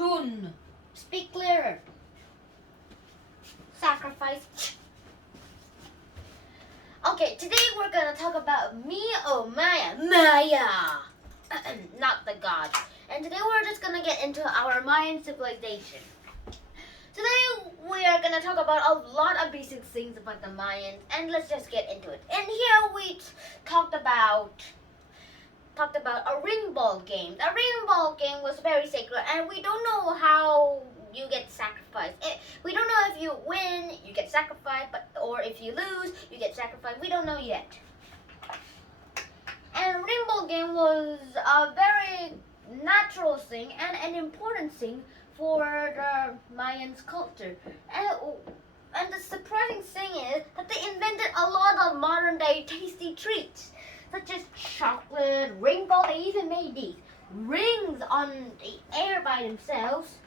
Kun. Speak clearer. Sacrifice. Okay, today we're gonna talk about Maya. Not the god. And today we're just gonna get into our Mayan civilization. Today we are gonna talk about a lot of basic things about the Mayans, and let's just get into it. And here we talked about a ring ball game. The ring ball game was very sacred, and we don't know how you get sacrificed. We don't know if you win, you get sacrificed, or if you lose, you get sacrificed. We don't know yet. And ring ball game was a very natural thing and an important thing for the Mayans culture. And the surprising thing is that they invented a lot of modern day tasty treats, such as chocolate, ring ball. They even made these rings on the air by themselves.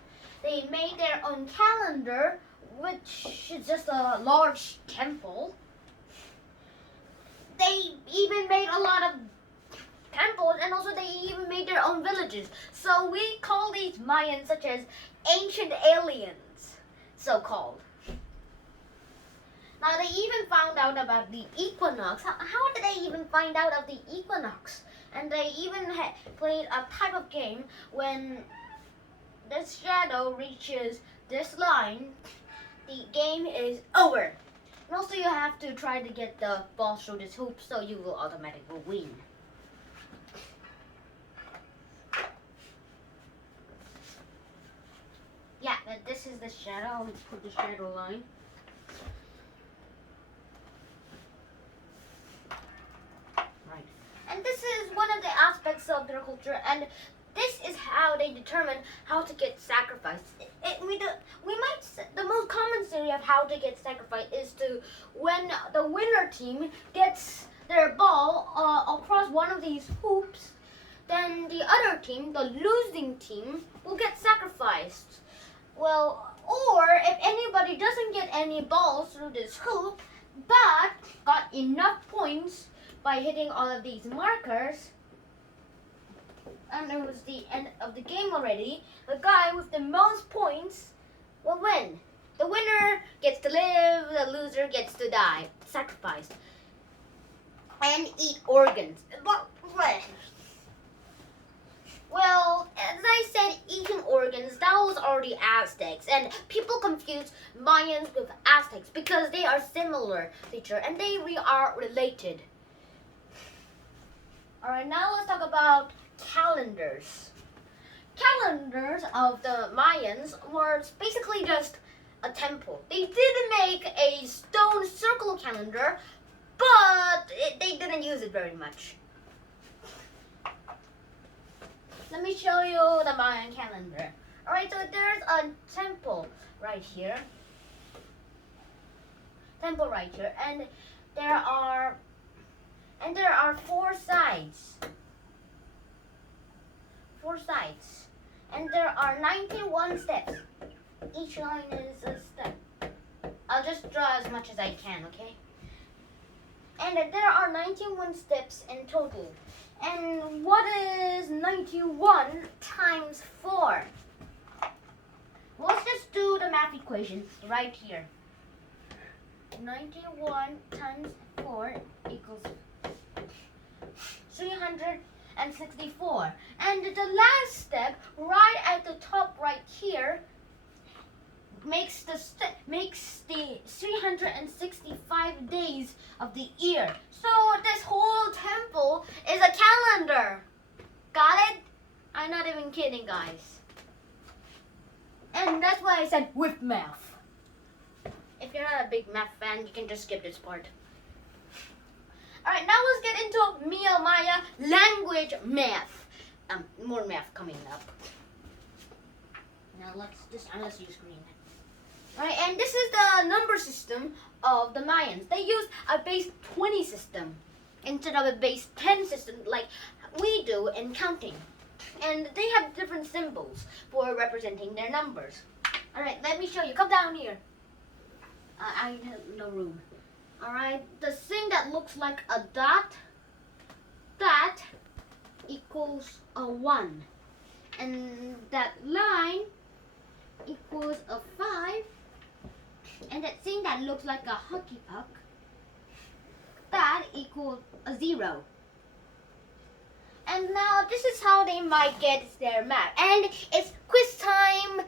They made their own calendar, which is just a large temple. They even made a lot of temples, and also they even made their own villages. So we call these Mayans such as ancient aliens, so-called. Now they even found out about the equinox. How did they even find out of the equinox? And they even played a type of game when this shadow reaches this line, the game is over. And also you have to try to get the ball through this hoop, so you will automatically win. Yeah, this is the shadow. Let's put the shadow line. Right. And this is one of the aspects of their culture, and this is how they determine how to get sacrificed. The most common theory of how to get sacrificed is to when the winner team gets their ball across one of these hoops, then the other team, the losing team, will get sacrificed. Well, or if anybody doesn't get any balls through this hoop, but got enough points by hitting all of these markers, and it was the end of the game already, the guy with the most points will win. The winner gets to live, the loser gets to die, sacrificed, and eat organs. Well, as I said, eating organs, that was already Aztecs, and people confuse Mayans with Aztecs because they are similar feature and they are related. Alright, now let's talk about calendars. Calendars of the Mayans were basically just a temple. They did make a stone circle calendar, but they didn't use it very much. Let me show you the Mayan calendar. Alright, so there's a temple right here. And there are four sides. And there are 91 steps. Each line is a step. I'll just draw as much as I can, okay? And there are 91 steps in total. And what is 91 times 4? Let's just do the math equation right here. 91 times 4 equals 364. And the last step, right at the top right here, makes the 365 days of the year. So this whole temple is a calendar. Got it? I'm not even kidding, guys. And that's why I said with math. If you're not a big math fan, you can just skip this part. Alright, now let's get into Maya language math. More math coming up. Now let's use green. Right, and this is the number system of the Mayans. They use a base 20 system instead of a base 10 system like we do in counting. And they have different symbols for representing their numbers. Alright, let me show you. Come down here. I have no room. Alright, the thing that looks like a dot, that equals a 1. And that line equals a 5. And that thing that looks like a hockey puck, that equals a 0. And now this is how they might get their math. And it's quiz time.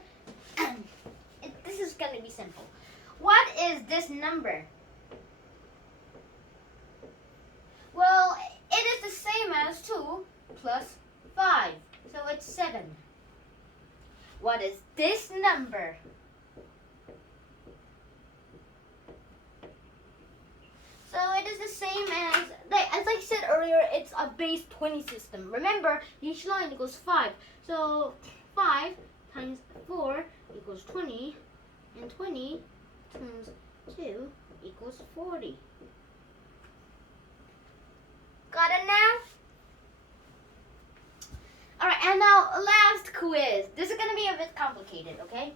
This is going to be simple. What is this number? Well, it is the same as 2 plus 5. So it's 7. What is this number? So it is the same as I said earlier, it's a base 20 system. Remember, each line equals 5. So 5 times 4 equals 20, and 20 times 2 equals 40. Got it now? Alright, and now last quiz. This is going to be a bit complicated, okay?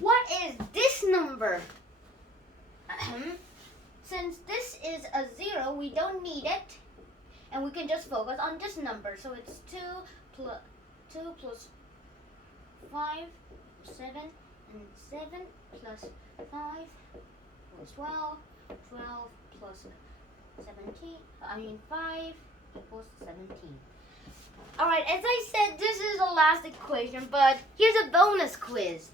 What is this number? Since this is a 0, we don't need it. And we can just focus on this number. So it's 2 plus 5, 7, and 7 plus 5 equals 12. 12 plus 5 equals 17. Alright, as I said, this is the last equation, but here's a bonus quiz.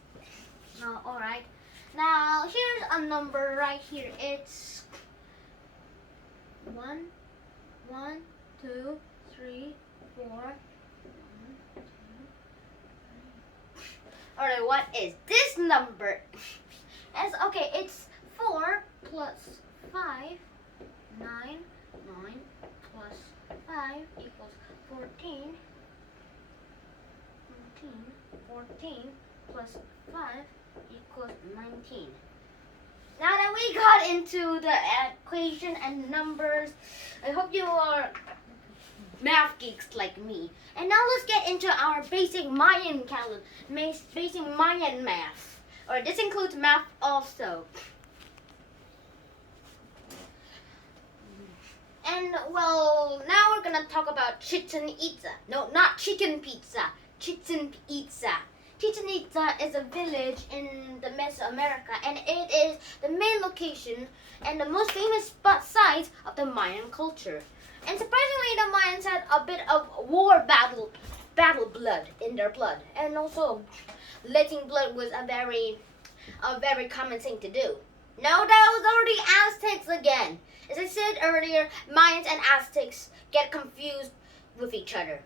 Alright, now here's a number right here. It's 1, 2, 3, 4. Alright, what is this number? Okay, it's 4 plus 5, 9, 9 plus 5 equals 14. 14 plus 5 equals 19. Now that we got into the equation and numbers, I hope you are math geeks like me. And now let's get into our basic Mayan calendar, basic Mayan math. Or this includes math also. And well, now we're gonna talk about Chichen Itza. No, not chicken pizza. Chichen Itza. Chichen Itza is a village in the Mesoamerica, and it is the main location and the most famous site of the Mayan culture. And surprisingly, the Mayans had a bit of war battle blood in their blood, and also letting blood was a very common thing to do. No, that was already Aztecs again. As I said earlier, Mayans and Aztecs get confused with each other.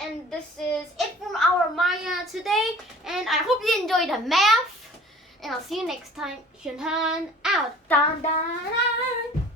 And this is it from our Maya today. And I hope you enjoyed the math. And I'll see you next time. Shunhan out. Dan, dan, dan.